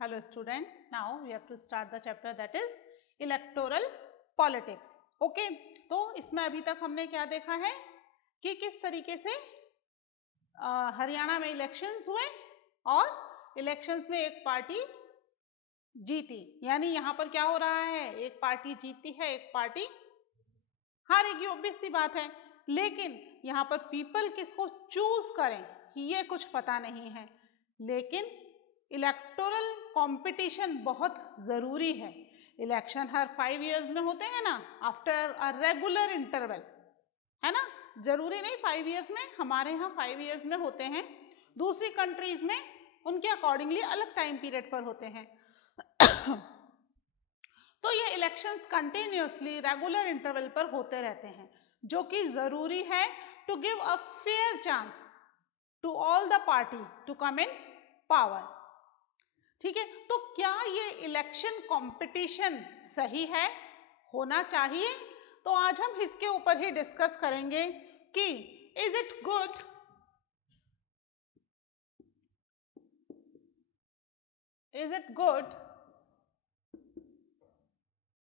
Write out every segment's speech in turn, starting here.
Hello students, now we have to start the chapter that is electoral politics. Okay, तो इसमें अभी तक हमने क्या देखा है कि किस तरीके से हरियाणा में इलेक्शंस हुए और इलेक्शंस में एक पार्टी जीती, यानी यहाँ पर क्या हो रहा है, एक पार्टी जीतती है, एक पार्टी हारेगी, ऑब्वियस सी बात है। लेकिन यहाँ पर पीपल किसको चूज करें ये कुछ पता नहीं है। लेकिन इलेक्टोरल कंपटीशन बहुत जरूरी है। इलेक्शन हर 5 इयर्स में होते हैं ना, आफ्टर अ रेगुलर इंटरवल, है ना। जरूरी नहीं 5 इयर्स में, हमारे यहाँ 5 इयर्स में होते हैं, दूसरी कंट्रीज में उनके अकॉर्डिंगली अलग टाइम पीरियड पर होते हैं। तो ये इलेक्शंस कंटिन्यूसली रेगुलर इंटरवल पर होते रहते हैं, जो कि जरूरी है to give a fair chance to all the party to come in power. ठीक है, तो क्या ये इलेक्शन कंपटीशन सही है, होना चाहिए? तो आज हम इसके ऊपर ही डिस्कस करेंगे कि is it good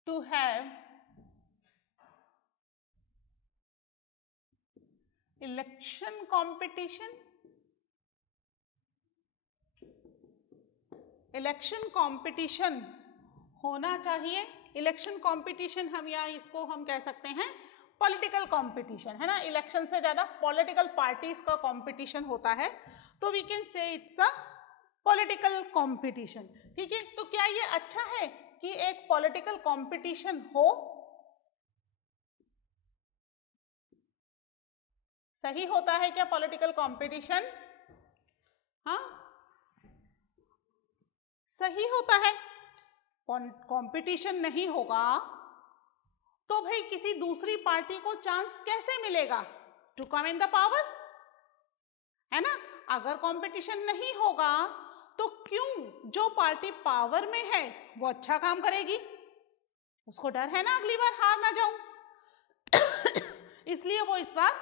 to have election competition? Election competition होना चाहिए। इलेक्शन कंपटीशन हम या इसको हम कह सकते हैं पॉलिटिकल कंपटीशन, है ना। इलेक्शन से ज्यादा पॉलिटिकल पार्टीज का कंपटीशन होता है, तो we can say it's a political competition. ठीक है, तो क्या ये अच्छा है कि एक पॉलिटिकल कंपटीशन हो? सही होता है क्या पॉलिटिकल कंपटीशन? हाँ, सही होता है। कंपटीशन नहीं होगा तो भाई किसी दूसरी पार्टी को चांस कैसे मिलेगा to come in the power, है ना। अगर कंपटीशन नहीं होगा तो क्यों जो पार्टी पावर में है वो अच्छा काम करेगी? उसको डर है ना अगली बार हार ना जाऊं, इसलिए वो इस बार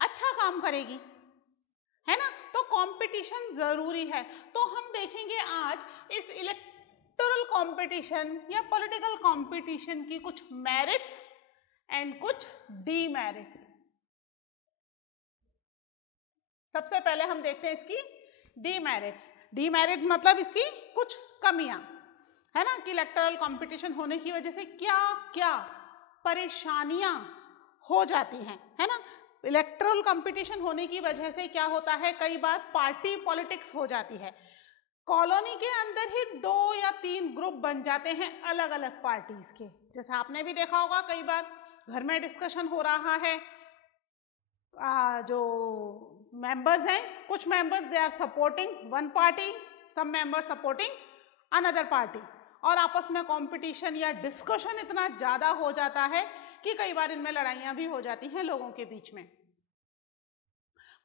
अच्छा काम करेगी, है ना। तो कंपटीशन जरूरी है। तो हम देखेंगे आज इस इलेक्टोरल कंपटीशन या पॉलिटिकल कंपटीशन की कुछ मेरिट्स एंड कुछ डीमेरिट्स। सबसे पहले हम देखते हैं इसकी डीमेरिट्स। डीमेरिट्स मतलब इसकी कुछ कमियां, है ना, कि इलेक्टोरल कंपटीशन होने की वजह से क्या क्या परेशानियां हो जाती हैं, है ना। इलेक्टोरल कंपटीशन होने की वजह से क्या होता है, कई बार पार्टी पॉलिटिक्स हो जाती है। कॉलोनी के अंदर ही 2 या 3 ग्रुप बन जाते हैं अलग अलग पार्टीज के। जैसे आपने भी देखा होगा, कई बार घर में डिस्कशन हो रहा है, जो मेंबर्स हैं, कुछ members they are supporting one party, some members supporting another party, और आपस में कंपटीशन या डिस्कशन इतना ज्यादा हो जाता है कि कई बार इनमें लड़ाइयां भी हो जाती हैं लोगों के बीच में।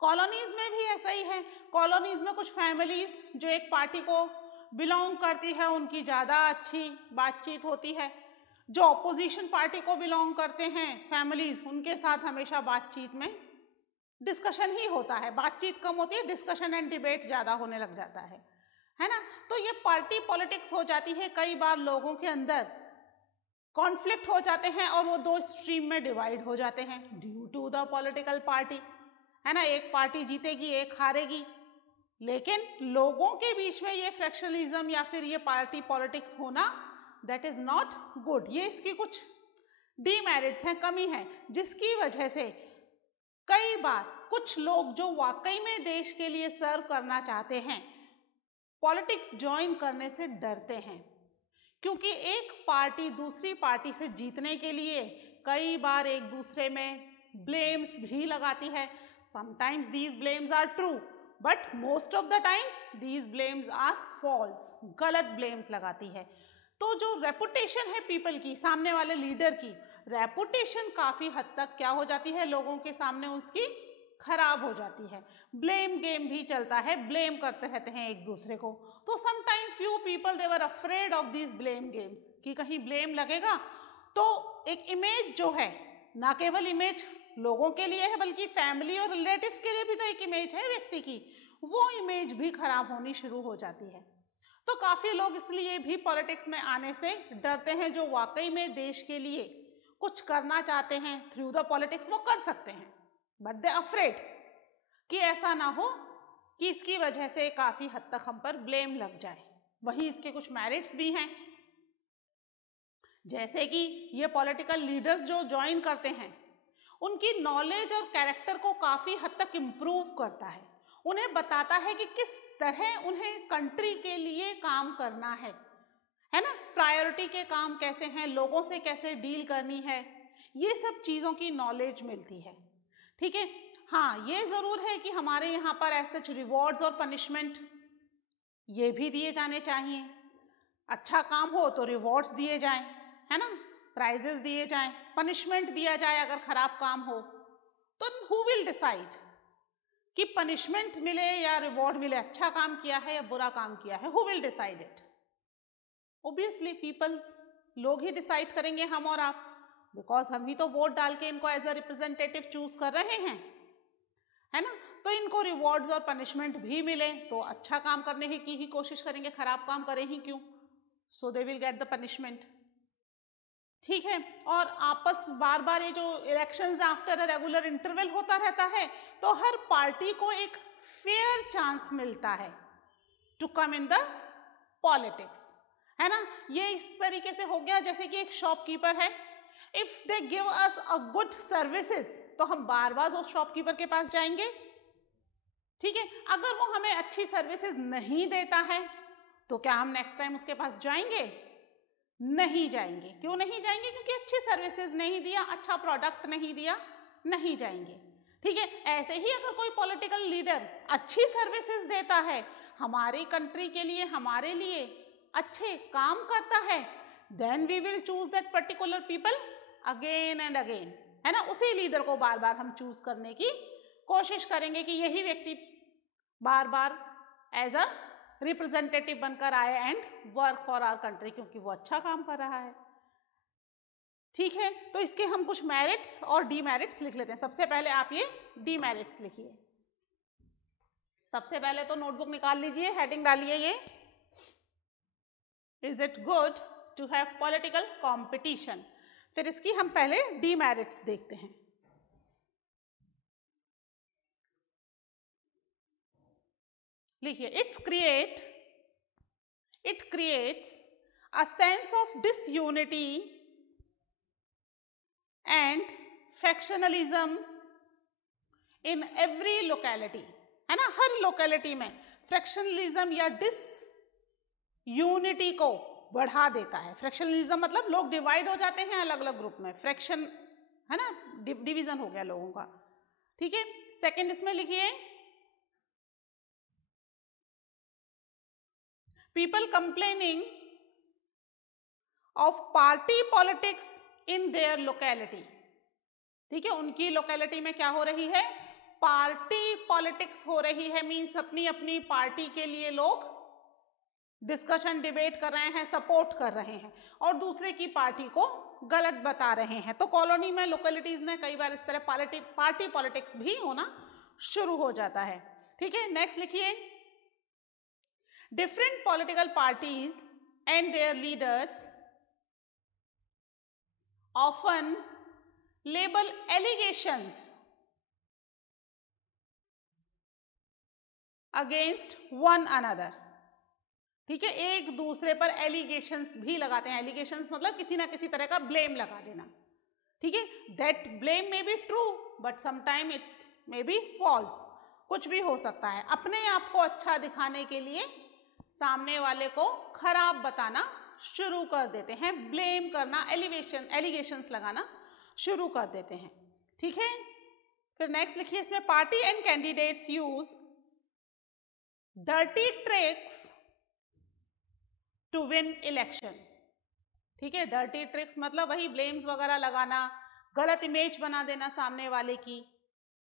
कॉलोनीज में भी ऐसा ही है। कॉलोनीज में कुछ फैमिलीज जो एक पार्टी को बिलोंग करती है उनकी ज्यादा अच्छी बातचीत होती है, जो ऑपोजिशन पार्टी को बिलोंग करते हैं फैमिलीज, उनके साथ हमेशा बातचीत में डिस्कशन ही होता है, बातचीत कम होती है, डिस्कशन एंड डिबेट ज्यादा होने लग जाता है ना। तो ये पार्टी पॉलिटिक्स हो जाती है, कई बार लोगों के अंदर कॉन्फ्लिक्ट हो जाते हैं और वो 2 स्ट्रीम में डिवाइड हो जाते हैं due to the political party, है ना। एक पार्टी जीतेगी, एक हारेगी, लेकिन लोगों के बीच में ये फ्रैक्शनलिज्म या फिर ये पार्टी पॉलिटिक्स होना दैट इज नॉट गुड। ये इसकी कुछ डीमेरिट्स हैं, कमी है, जिसकी वजह से कई बार कुछ लोग जो वाकई में देश के लिए सर्व करना चाहते हैं पॉलिटिक्स ज्वाइन करने से डरते हैं, क्योंकि एक पार्टी दूसरी पार्टी से जीतने के लिए कई बार एक दूसरे में ब्लेम्स भी लगाती है। Sometimes these blames are true but most of the times these blames are false, गलत ब्लेम्स लगाती है। तो जो रेपुटेशन है पीपल की, सामने वाले लीडर की रेपुटेशन काफी हद तक क्या हो जाती है, लोगों के सामने उसकी खराब हो जाती है। ब्लेम गेम भी चलता है, ब्लेम करते रहते हैं एक दूसरे को। तो sometime few people they were afraid of this blame games, कि कहीं ब्लेम लगेगा तो एक इमेज जो है, ना केवल इमेज लोगों के लिए है बल्कि फैमिली और रिलेटिव्स के लिए भी तो एक इमेज है व्यक्ति की, वो इमेज भी खराब होनी शुरू हो जाती है। तो काफी लोग इसलिए भी पॉलिटिक्स में आने से डरते हैं, जो वाकई में देश के लिए कुछ करना चाहते हैं थ्रू द पॉलिटिक्स वो कर सकते हैं, बट दे अफ्रेड कि ऐसा ना हो कि इसकी वजह से काफी हद तक हम पर ब्लेम लग जाए। वहीं इसके कुछ मेरिट्स भी हैं, जैसे कि ये पॉलिटिकल लीडर्स जो ज्वाइन करते हैं उनकी नॉलेज और कैरेक्टर को काफी हद तक इम्प्रूव करता है, उन्हें बताता है कि किस तरह उन्हें कंट्री के लिए काम करना है ना, प्रायोरिटी के काम कैसे हैं, लोगों से कैसे डील करनी है, ये सब चीजों की नॉलेज मिलती है। ठीक है, हाँ ये जरूर है कि हमारे यहाँ पर ऐसे रिवॉर्ड्स और पनिशमेंट ये भी दिए जाने चाहिए। अच्छा काम हो तो रिवॉर्ड्स दिए जाएं, है ना, प्राइजेस दिए जाएं, पनिशमेंट दिया जाए अगर खराब काम हो। तो हु विल डिसाइड कि पनिशमेंट मिले या रिवॉर्ड मिले, अच्छा काम किया है या बुरा काम किया है, who will decide it? Obviously peoples, लोग ही डिसाइड करेंगे, हम और आप, बिकॉज हम ही तो वोट डाल के इनको एज अ रिप्रेजेंटेटिव चूज कर रहे हैं, है ना। तो इनको रिवॉर्ड्स और पनिशमेंट भी मिले तो अच्छा काम करने की ही कोशिश करेंगे, खराब काम करें ही क्यों, so they will get the punishment. ठीक है, और आपस बार बार ये जो elections after a regular interval होता रहता है तो हर पार्टी को एक फेयर चांस मिलता है to come in the politics, है ना। ये इस तरीके से हो गया जैसे कि एक शॉपकीपर है, if they give us a good services तो हम बार बार उस शॉपकीपर के पास जाएंगे। ठीक है, अगर वो हमें अच्छी सर्विसेज नहीं देता है तो क्या हम नेक्स्ट टाइम उसके पास जाएंगे? नहीं जाएंगे। क्यों नहीं जाएंगे? क्योंकि अच्छी सर्विसेज नहीं दिया, अच्छा प्रोडक्ट नहीं दिया, नहीं जाएंगे। ठीक है, ऐसे ही अगर कोई पॉलिटिकल लीडर अच्छी सर्विसेज देता है, हमारी कंट्री के लिए, हमारे लिए अच्छे काम करता है, then we will choose that particular people again and again, है ना। उसी लीडर को बार बार हम चूज करने की कोशिश करेंगे कि यही व्यक्ति बार बार एज अ रिप्रेजेंटेटिव बनकर आए and work for our country, क्योंकि वो अच्छा काम कर रहा है। ठीक है, तो इसके हम कुछ मेरिट्स और डीमेरिट्स लिख लेते हैं। सबसे पहले आप ये डीमेरिट्स लिखिए। सबसे पहले तो नोटबुक निकाल लीजिए, हेडिंग डालिए ये, is it good to have political competition. फिर इसकी हम पहले डीमेरिट्स देखते हैं। लिखिए, it creates a sense of disunity and factionalism in every locality, है ना। हर लोकेलिटी में फ्रैक्शनलिज्म या डिसयूनिटी को बढ़ा देता है। फ्रैक्शनलिज्म मतलब लोग डिवाइड हो जाते हैं अलग अलग ग्रुप में, फ्रैक्शन है ना, डिवीजन हो गया लोगों का। ठीक है, सेकंड इसमें लिखिए, people complaining of party politics in their locality। ठीक है, उनकी लोकेलिटी में क्या हो रही है? पार्टी पॉलिटिक्स हो रही है, मीन्स अपनी अपनी पार्टी के लिए लोग डिस्कशन डिबेट कर रहे हैं, सपोर्ट कर रहे हैं और दूसरे की पार्टी को गलत बता रहे हैं। तो कॉलोनी में, लोकेलिटीज में कई बार इस तरह पार्टी पॉलिटिक्स भी होना शुरू हो जाता है। ठीक है, नेक्स्ट लिखिए, different political parties and their leaders often label allegations against one another। ठीक है, एक दूसरे पर एलिगेशंस भी लगाते हैं। एलिगेशंस मतलब किसी ना किसी तरह का ब्लेम लगा देना। ठीक है, that blame may be true but sometime it's may be false, कुछ भी हो सकता है। अपने आप को अच्छा दिखाने के लिए सामने वाले को खराब बताना शुरू कर देते हैं, ब्लेम करना, एलिगेशंस लगाना शुरू कर देते हैं। ठीक है, फिर नेक्स्ट लिखिए, इसमें party and candidates use dirty tricks to win election. ठीक है, डर्टी ट्रिक्स मतलब वही ब्लेम्स वगैरह लगाना, गलत इमेज बना देना सामने वाले की।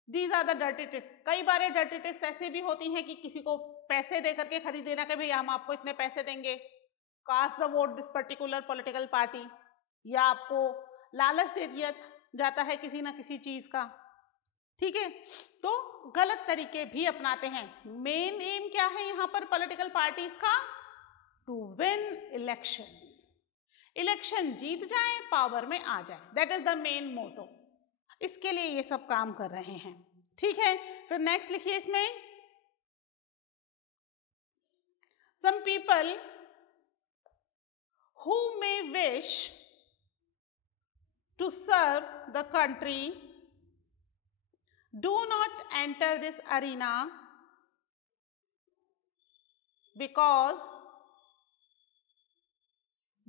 These are the dirty tricks. कई बार ये डर्टी ट्रिक्स ऐसे भी होती हैं कि किसी को पैसे दे करके खरीद देना कि भैया हम आपको इतने पैसे देंगे, cast the vote this particular political party, या आपको लालच दे दिया जाता है किसी ना किसी चीज का। ठीक है, तो गलत तरीके भी अपनाते हैं। मेन एम क्या है यहाँ पर पॉलिटिकल पार्टीज का? टू विन इलेक्शंस, इलेक्शन जीत जाए, पावर में आ जाए, that is the main motto. इसके लिए ये सब काम कर रहे हैं, ठीक है। फिर नेक्स्ट लिखिए इसमें, some people who may wish to serve the country do not enter this arena because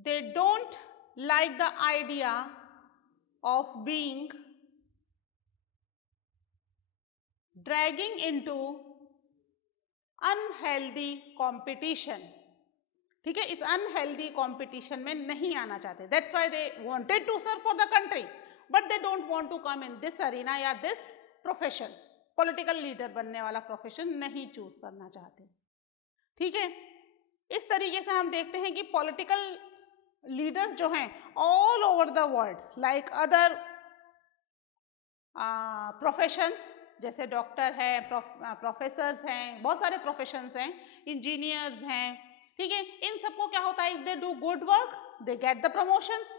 they don't like the idea of being dragging into unhealthy competition, ठीक है, इस अनहेल्दी कंपटीशन में नहीं आना चाहते। That's why they wanted to serve for the country but they don't want to come in this arena या this profession, political leader बनने वाला प्रोफेशन नहीं चूज करना चाहते, ठीक है। इस तरीके से हम देखते हैं कि पॉलिटिकल लीडर्स जो हैं all over the world like other professions, जैसे डॉक्टर है, प्रोफेसर्स हैं, बहुत सारे प्रोफेशंस हैं, इंजीनियर्स हैं, ठीक है। इन सबको क्या होता है, if they do good work they get the promotions,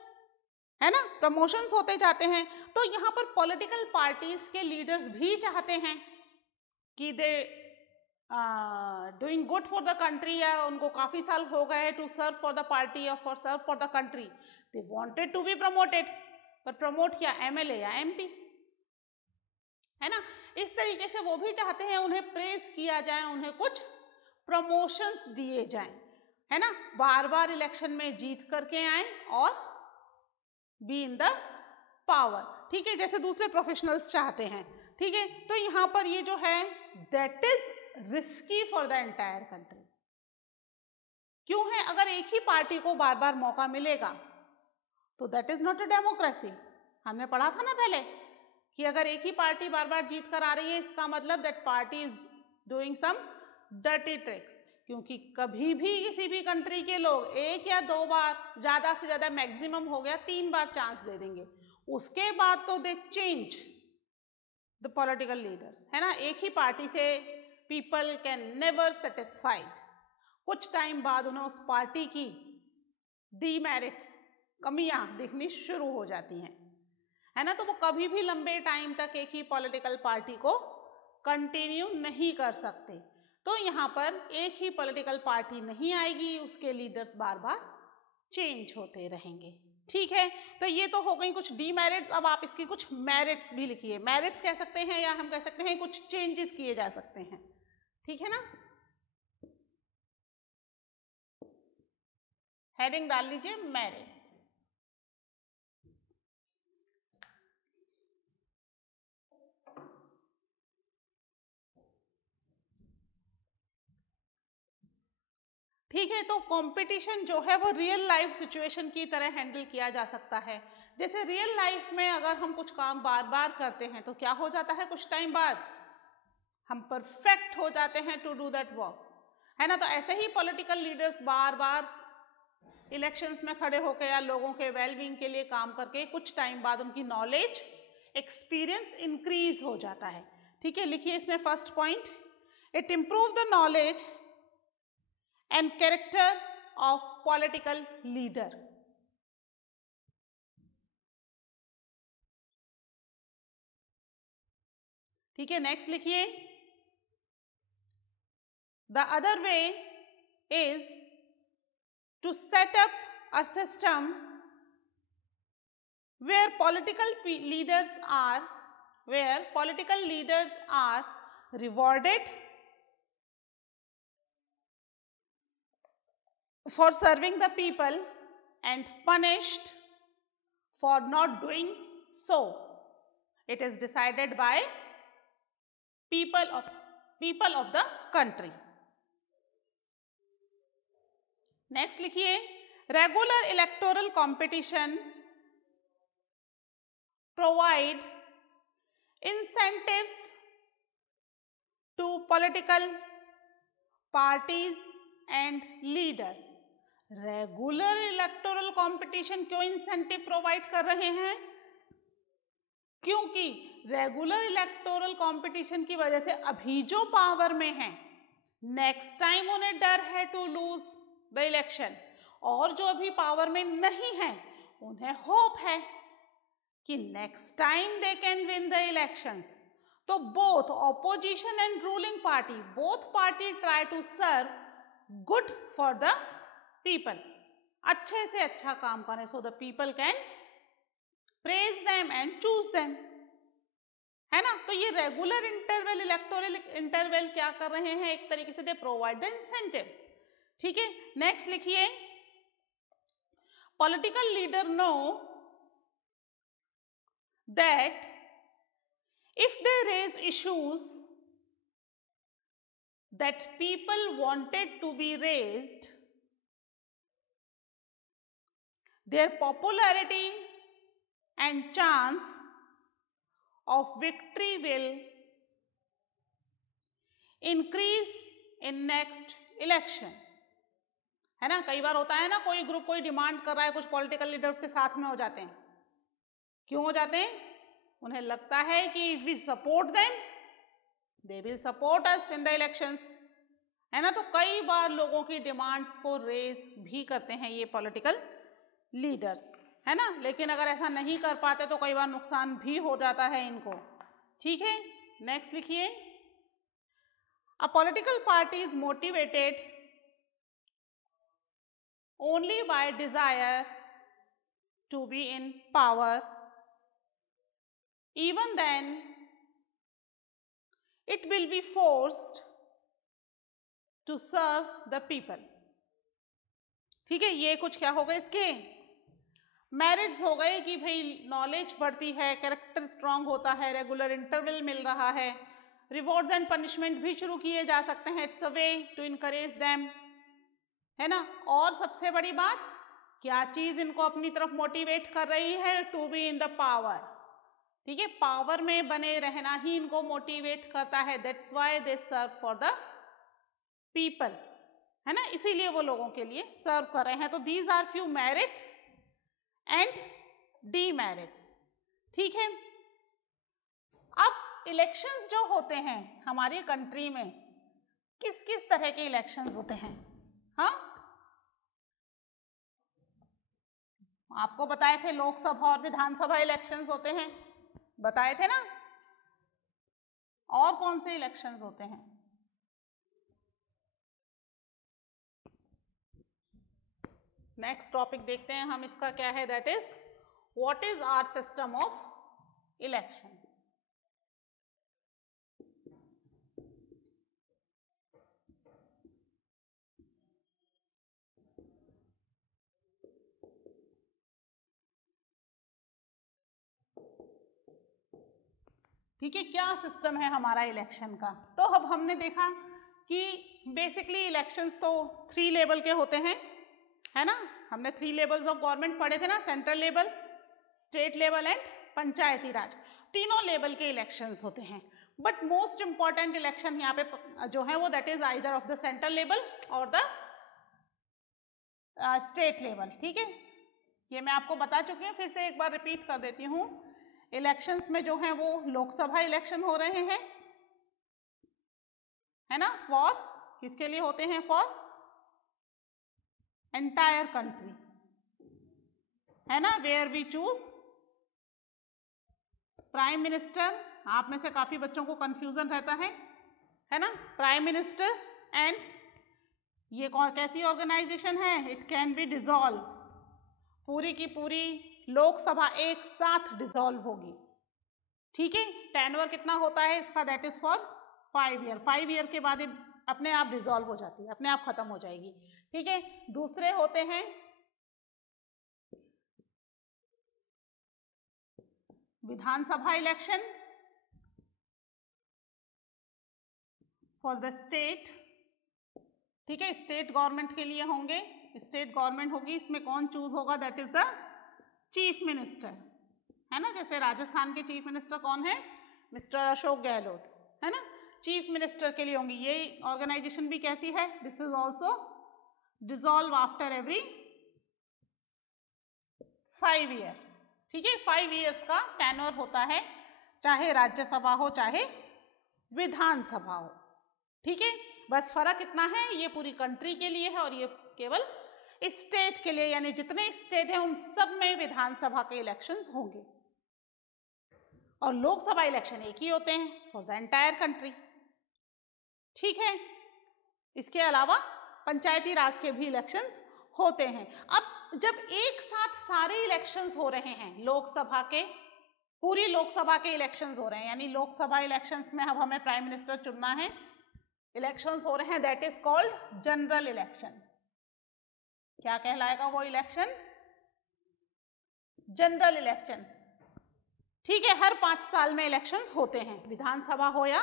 है ना, प्रमोशंस होते जाते हैं। तो यहाँ पर पॉलिटिकल पार्टीज के लीडर्स भी चाहते हैं कि they doing good for the country, या उनको काफी साल हो गए to serve for the party और for serve for the country, they wanted to be promoted, पर प्रमोट किया एमएलए या एमपी, है ना। इस तरीके से वो भी चाहते हैं उन्हें प्रेज किया जाए, उन्हें कुछ प्रमोशंस दिए जाएं, है ना, बार बार इलेक्शन में जीत करके आए और बी इन द पावर, ठीक है, जैसे दूसरे प्रोफेशनल्स चाहते हैं, ठीक है। तो यहाँ पर ये जो है that is risky for the entire country. क्यों है, अगर एक ही पार्टी को बार बार मौका मिलेगा तो that is not a democracy. हमने पढ़ा था ना पहले कि अगर एक ही पार्टी बार बार जीत कर आ रही है, इसका मतलब that party is doing some dirty tricks, क्योंकि कभी भी किसी भी कंट्री के लोग एक या दो बार, ज्यादा से ज्यादा मैक्सिमम हो गया 3 बार चांस दे देंगे, उसके बाद तो दे चेंज द पॉलिटिकल लीडर्स, है ना। एक ही पार्टी से पीपल कैन नेवर सेटिस्फाइड, कुछ टाइम बाद उन्हें उस पार्टी की डीमेरिट्स, कमियां दिखनी शुरू हो जाती हैं, है ना। तो वो कभी भी लंबे टाइम तक एक ही पॉलिटिकल पार्टी को कंटिन्यू नहीं कर सकते। तो यहाँ पर एक ही पॉलिटिकल पार्टी नहीं आएगी, उसके लीडर्स बार बार चेंज होते रहेंगे, ठीक है। तो ये तो हो गई कुछ डीमेरिट्स। अब आप इसकी कुछ मेरिट्स भी लिखिए, मेरिट्स कह सकते हैं या हम कह सकते हैं कुछ चेंजेस किए जा सकते हैं, ठीक है ना। हेडिंग डाल लीजिए मेरिट्स। ठीक है, तो कंपटीशन जो है वो रियल लाइफ सिचुएशन की तरह हैंडल किया जा सकता है। जैसे रियल लाइफ में अगर हम कुछ काम बार बार करते हैं तो क्या हो जाता है, कुछ टाइम बाद हम परफेक्ट हो जाते हैं टू डू दैट वर्क, है ना। तो ऐसे ही पॉलिटिकल लीडर्स बार बार इलेक्शंस में खड़े होकर या लोगों के वेलबींग के लिए काम करके कुछ टाइम बाद उनकी नॉलेज, एक्सपीरियंस इंक्रीज हो जाता है, ठीक है। लिखिए इसमें first point, it improve the knowledge and character of political leader, ठीक है। नेक्स्ट लिखिए, the other way is to set up a system where political leaders are rewarded for serving the people and punished for not doing so. It is decided by people of the country. Next लिखिए, regular electoral competition provide incentives to political parties and leaders. Regular electoral competition क्यों incentive provide कर रहे हैं, क्योंकि regular electoral competition की वजह से अभी जो पावर में है नेक्स्ट टाइम उन्हें डर है टू लूज, द इलेक्शन, और जो अभी पावर में नहीं है उन्हें होप है कि next time they can win the elections. तो both opposition and ruling party, both party try to serve good for the people, अच्छे से अच्छा काम करें, so the people can praise them and choose them, है ना। तो ये रेगुलर इंटरवल, इलेक्टोरल इंटरवल क्या कर रहे हैं, एक तरीके से दे प्रोवाइड द इंसेंटिव्स। ठीक है, नेक्स्ट लिखिए, political leader know that if they raise issues that people wanted to be raised, their popularity and chance of victory will increase in next election, है ना। कई बार होता है ना, कोई ग्रुप कोई डिमांड कर रहा है, कुछ पॉलिटिकल लीडर्स के साथ में हो जाते हैं। क्यों हो जाते हैं? उन्हें लगता है कि if we support them, they will support us in the elections, है ना। तो कई बार लोगों की डिमांड्स को रेज भी करते हैं ये पॉलिटिकल लीडर्स, है ना। लेकिन अगर ऐसा नहीं कर पाते तो कई बार नुकसान भी हो जाता है इनको। ठीक है, नेक्स्ट लिखिए, a political party is motivated only by desire to be in power, even then it will be forced to serve the people। ठीक है, ये कुछ क्या हो गए, इसके मेरिट्स हो गए कि भाई नॉलेज बढ़ती है, कैरेक्टर स्ट्रांग होता है, रेगुलर इंटरवल मिल रहा है, रिवॉर्ड्स एंड पनिशमेंट भी शुरू किए जा सकते हैं, it's a way to encourage them, है ना। और सबसे बड़ी बात, क्या चीज इनको अपनी तरफ मोटिवेट कर रही है, to be in the power. ठीक है, पावर में बने रहना ही इनको मोटिवेट करता है, that's why they serve for the people, है ना, इसीलिए वो लोगों के लिए सर्व कर रहे हैं। तो these are few merits and demerits. ठीक है, अब इलेक्शंस जो होते हैं हमारी कंट्री में, किस किस तरह के इलेक्शंस होते हैं? हाँ, आपको बताए थे लोकसभा और विधानसभा इलेक्शंस होते हैं, बताए थे ना। और कौन से इलेक्शंस होते हैं? नेक्स्ट टॉपिक देखते हैं हम, इसका क्या है, that is what is our system of election. ठीक है, क्या सिस्टम है हमारा इलेक्शन का? तो अब हमने देखा कि बेसिकली इलेक्शंस तो 3 लेवल के होते हैं, है ना। हमने 3 लेवल्स ऑफ गवर्नमेंट पढ़े थे ना, central level, state level and Panchayati Raj, तीनों लेवल के इलेक्शंस होते हैं। बट मोस्ट इंपॉर्टेंट इलेक्शन यहाँ पे जो है वो that is either of the central level और द स्टेट लेवल। ठीक है, ये मैं आपको बता चुकी हूँ, फिर से एक बार रिपीट कर देती हूँ। इलेक्शंस में जो है वो लोकसभा इलेक्शन हो रहे हैं, है ना, फॉर किसके लिए होते हैं? फॉर एंटायर कंट्री, है ना, where we choose prime minister. आप में से काफी बच्चों को कंफ्यूजन रहता है ना, प्राइम मिनिस्टर एंड ये कैसी ऑर्गेनाइजेशन है, इट कैन बी डिसॉल्व, पूरी की पूरी लोकसभा एक साथ डिसॉल्व होगी। ठीक है, टेन्योर कितना होता है इसका, that is for 5 year, 5 year के बाद अपने आप डिसॉल्व हो जाती है, अपने आप खत्म हो जाएगी। ठीक है, दूसरे होते हैं विधानसभा इलेक्शन फॉर द स्टेट। ठीक है, स्टेट गवर्नमेंट के लिए होंगे, स्टेट गवर्नमेंट होगी, इसमें कौन चूज होगा, that is the chief minister, है ना। जैसे राजस्थान के चीफ मिनिस्टर कौन है, मिस्टर अशोक गहलोत, है ना, चीफ मिनिस्टर के लिए होंगी। ये ऑर्गेनाइजेशन भी कैसी है, this is also dissolve after every 5 year. ठीक है, 5 ईयर्स का टेन्योर होता है, चाहे राज्यसभा हो चाहे विधानसभा हो। ठीक है, बस फर्क इतना है, ये पूरी कंट्री के लिए है और ये केवल स्टेट के लिए, यानी जितने स्टेट हैं उन सब में विधानसभा के इलेक्शंस होंगे। और लोकसभा इलेक्शन एक ही होते हैं फॉर द एंटायर कंट्री। ठीक है, इसके अलावा पंचायती राज के भी इलेक्शंस होते हैं। अब जब एक साथ सारे इलेक्शंस हो रहे हैं, लोकसभा के, पूरी लोकसभा के इलेक्शंस हो रहे हैं, यानी लोकसभा इलेक्शंस में अब हमें प्राइम मिनिस्टर चुनना है, इलेक्शंस हो रहे हैं, that is called general election. क्या कहलाएगा वो इलेक्शन? General election. ठीक है, हर 5 साल में इलेक्शंस होते हैं, विधानसभा हो या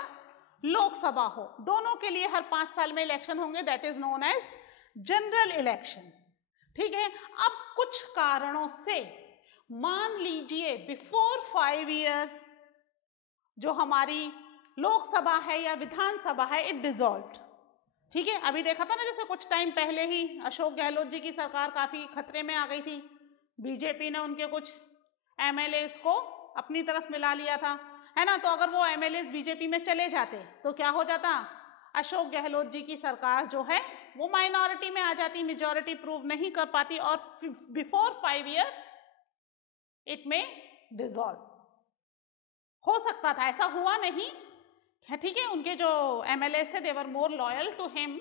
लोकसभा हो, दोनों के लिए हर 5 साल में इलेक्शन होंगे, that is known as general election. ठीक है, अब कुछ कारणों से मान लीजिए बिफोर 5 इयर्स जो हमारी लोकसभा है या विधानसभा है, इट डिसॉल्व्ड। ठीक है, अभी देखा था ना, जैसे कुछ टाइम पहले ही अशोक गहलोत जी की सरकार काफी खतरे में आ गई थी, बीजेपी ने उनके कुछ एमएलएस को अपनी तरफ मिला लिया था, है ना। तो अगर वो एमएलएस बीजेपी में चले जाते तो क्या हो जाता? अशोक गहलोत जी की सरकार जो है वो माइनॉरिटी में आ जाती, मेजॉरिटी प्रूव नहीं कर पाती, और बिफोर 5 ईयर इट में डिसॉल्व हो सकता था। ऐसा हुआ नहीं, ठीक है, उनके जो एमएलएस थे दे वर मोर लॉयल टू हिम,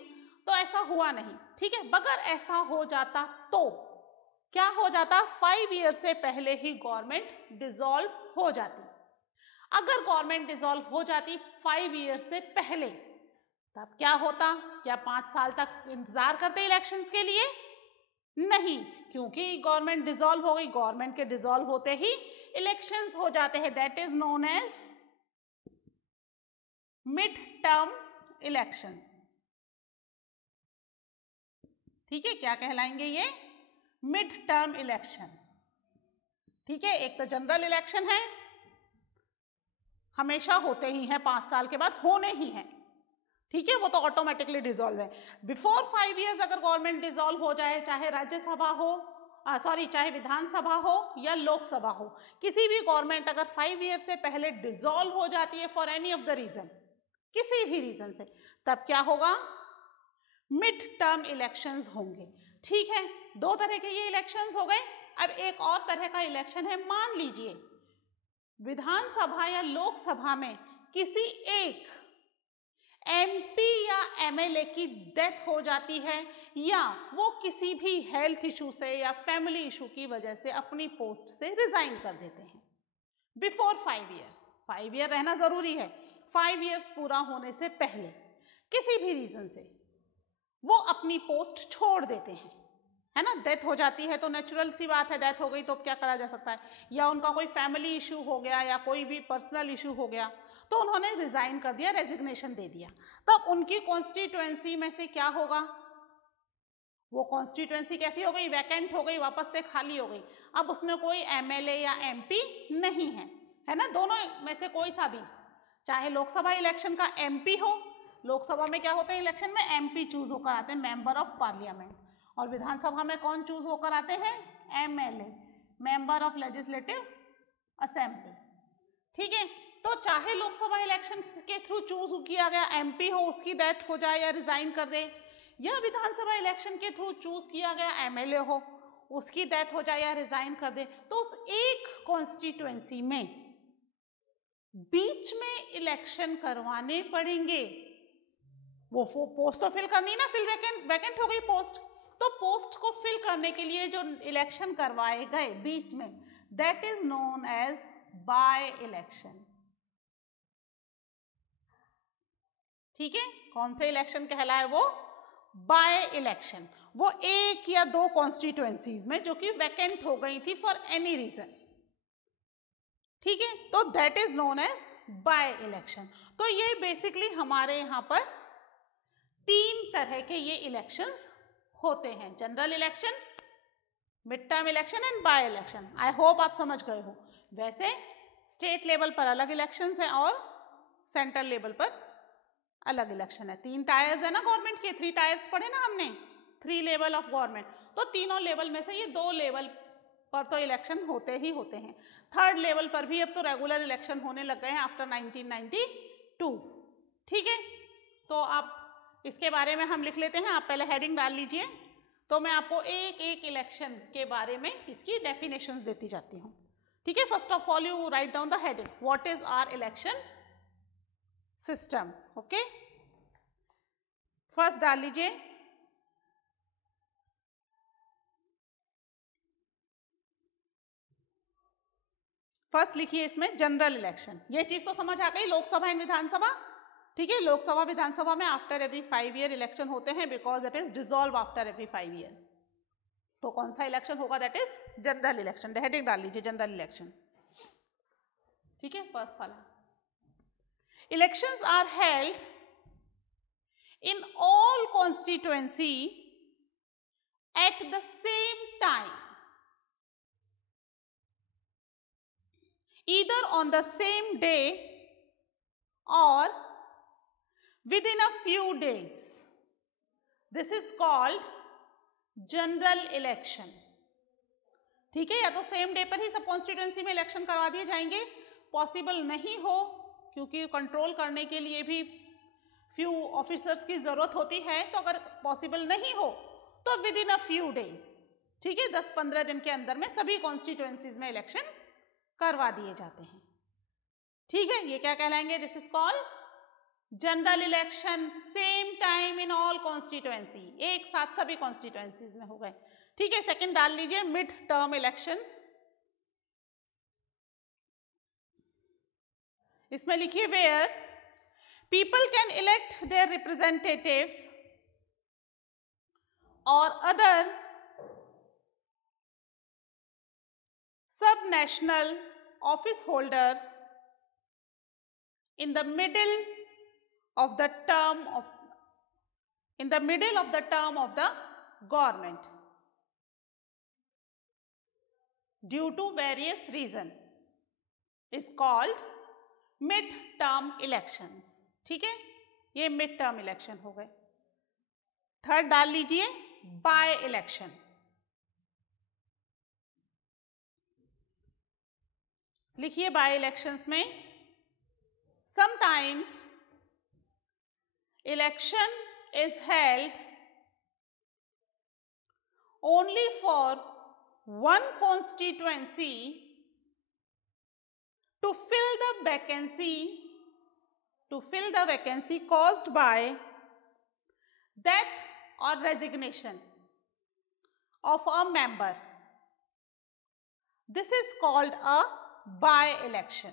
तो ऐसा हुआ नहीं। ठीक है, अगर ऐसा हो जाता तो क्या हो जाता? 5 ईयर से पहले ही गवर्नमेंट डिसॉल्व हो जाती। अगर गवर्नमेंट डिसॉल्व हो जाती 5 ईयर से पहले, तब क्या होता? क्या 5 साल तक इंतजार करते इलेक्शंस के लिए? नहीं, क्योंकि गवर्नमेंट डिसॉल्व हो गई, गवर्नमेंट के डिसॉल्व होते ही इलेक्शंस हो जाते हैं, that is known as mid term elections. ठीक है, क्या कहलाएंगे ये? Mid term election. ठीक है, एक तो जनरल इलेक्शन है, हमेशा होते ही हैं, 5 साल के बाद होने ही हैं। ठीक है, वो तो ऑटोमेटिकली डिसॉल्व है। बिफोर 5 इयर्स अगर गवर्नमेंट डिसॉल्व हो जाए, चाहे राज्यसभा हो, चाहे विधानसभा हो या लोकसभा हो, किसी भी गवर्नमेंट अगर 5 ईयर से पहले डिसॉल्व हो जाती है for any of the reason, किसी भी रीजन से, तब क्या होगा? मिड टर्म इलेक्शंस होंगे। ठीक है, 2 तरह के ये इलेक्शंस हो गए। अब एक और तरह का इलेक्शन है, मान लीजिए विधानसभा या लोकसभा में किसी एक एमपी या एमएलए की डेथ हो जाती है, या वो किसी भी हेल्थ इशू से या फैमिली इशू की वजह से अपनी पोस्ट से रिजाइन कर देते हैं बिफोर 5 ईयर्स। 5 ईयर रहना जरूरी है, 5 ईयर्स पूरा होने से पहले किसी भी रीजन से वो अपनी पोस्ट छोड़ देते हैं, है ना। डेथ हो जाती है तो नेचुरल सी बात है, डेथ हो गई तो क्या करा जा सकता है, या उनका कोई फैमिली इशू हो गया या कोई भी पर्सनल इशू हो गया तो उन्होंने रिजाइन कर दिया, रेजिग्नेशन दे दिया। तब उनकी कॉन्स्टिट्यूएंसी में से क्या होगा? वो कॉन्स्टिट्यूएंसी कैसी हो गई? वैकेंट हो गई, वापस से खाली हो गई। अब उसमें कोई एमएलए या एमपी नहीं है ना। दोनों में से कोई सा भी, चाहे लोकसभा इलेक्शन का एमपी हो, लोकसभा में क्या होते हैं इलेक्शन में? एमपी चूज होकर आते हैं, मेंबर ऑफ पार्लियामेंट, और विधानसभा में कौन चूज होकर आते हैं? MLA, member of legislative assembly. ठीक है, तो चाहे लोकसभा इलेक्शन के थ्रू चूज किया गया एमपी हो, उसकी डेथ हो जाए या रिजाइन कर दे, या विधानसभा इलेक्शन के थ्रू चूज किया गया एमएलए हो, उसकी डेथ हो जाए या रिजाइन कर दे, तो उस एक कॉन्स्टिट्यूएंसी में बीच में इलेक्शन करवाने पड़ेंगे। वो पोस्ट तो फिल करनी ना, फिल वैकेंट हो गई पोस्ट, तो पोस्ट को फिल करने के लिए जो इलेक्शन करवाए गए बीच में, that is known as by election. ठीक है, कौन से इलेक्शन कहलाए वो? By election. वो 1 या 2 कॉन्स्टिट्यूएंसीज में जो कि वैकेंट हो गई थी फॉर एनी रीजन। ठीक है, तो that is known as by election. तो ये बेसिकली हमारे यहाँ पर 3 तरह के ये इलेक्शंस होते हैं, general election, mid term election and by election. I hope आप समझ गए हो। वैसे स्टेट लेवल पर अलग इलेक्शंस हैं और सेंट्रल लेवल पर अलग इलेक्शन है। 3 टायर्स है ना गवर्नमेंट के, 3 टायर्स पढ़े ना हमने, 3 लेवल ऑफ गवर्नमेंट। तो तीनों लेवल में से ये 2 लेवल पर तो इलेक्शन होते ही होते हैं। 3rd लेवल पर भी अब तो रेगुलर इलेक्शन होने लग गए हैं आफ्टर 1992। ठीक है, तो आप इसके बारे में हम लिख लेते हैं, आप पहले हेडिंग डाल लीजिए, तो मैं आपको एक एक इलेक्शन के बारे में इसकी डेफिनेशंस देती जाती हूँ, ठीक है। First of all you write down the heading, what is our election system, okay. First डाल लीजिए, फर्स्ट लिखिए इसमें जनरल इलेक्शन। ये चीज तो समझ आ गई, लोकसभा एंड विधानसभा, ठीक है। लोकसभा विधानसभा में आफ्टर एवरी 5 ईयर इलेक्शन होते हैं because it is dissolve after every 5 years. तो कौन सा इलेक्शन होगा, that is general election. Heading डाल लीजिए जनरल इलेक्शन, ठीक है। फर्स्ट वाला, elections are held in all constituency at the same time, either on the same day or within a few days. This is called general election, ठीक है। या तो same day पर ही सब कॉन्स्टिट्यूएंसी में इलेक्शन करवा दिए जाएंगे, पॉसिबल नहीं हो क्योंकि कंट्रोल करने के लिए भी फ्यू ऑफिसर्स की जरूरत होती है, तो अगर पॉसिबल नहीं हो तो with in a few days, ठीक है, 10-15 दिन के अंदर में सभी कॉन्स्टिट्यूएंसीज में इलेक्शन करवा दिए जाते हैं, ठीक है। ये क्या कहलाएंगे, this is called general election, same time in all constituency, एक साथ सभी कॉन्स्टिट्यूएंसीज में हो गए, ठीक है। सेकंड डाल लीजिए मिड टर्म इलेक्शंस, इसमें लिखिए where people can elect their representatives और other sub-national office holders in the middle of the term of the government due to various reason is called mid-term elections, ठीक है। ये mid-term election हो गए। Third डाल लीजिए बाय इलेक्शन, लिखिए by elections में sometimes election is held only for one constituency to fill the vacancy caused by death or resignation of a member. This is called a bye election,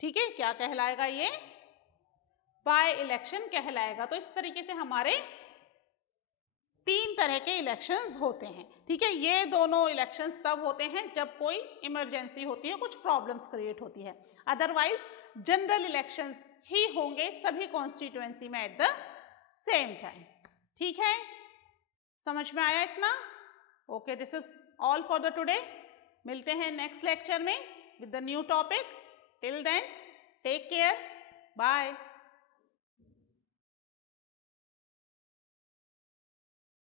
ठीक है। क्या कहलाएगा ये, by election कहलाएगा। तो इस तरीके से हमारे 3 तरह के इलेक्शंस होते हैं, ठीक है। ये दोनों इलेक्शंस तब होते हैं जब कोई इमरजेंसी होती है, कुछ प्रॉब्लम्स क्रिएट होती है, अदरवाइज जनरल इलेक्शंस ही होंगे सभी कॉन्स्टिट्यूएंसी में एट द सेम टाइम, ठीक है। समझ में आया इतना, okay. This is all for the today. मिलते हैं नेक्स्ट लेक्चर में with the new topic. Till then take care, bye.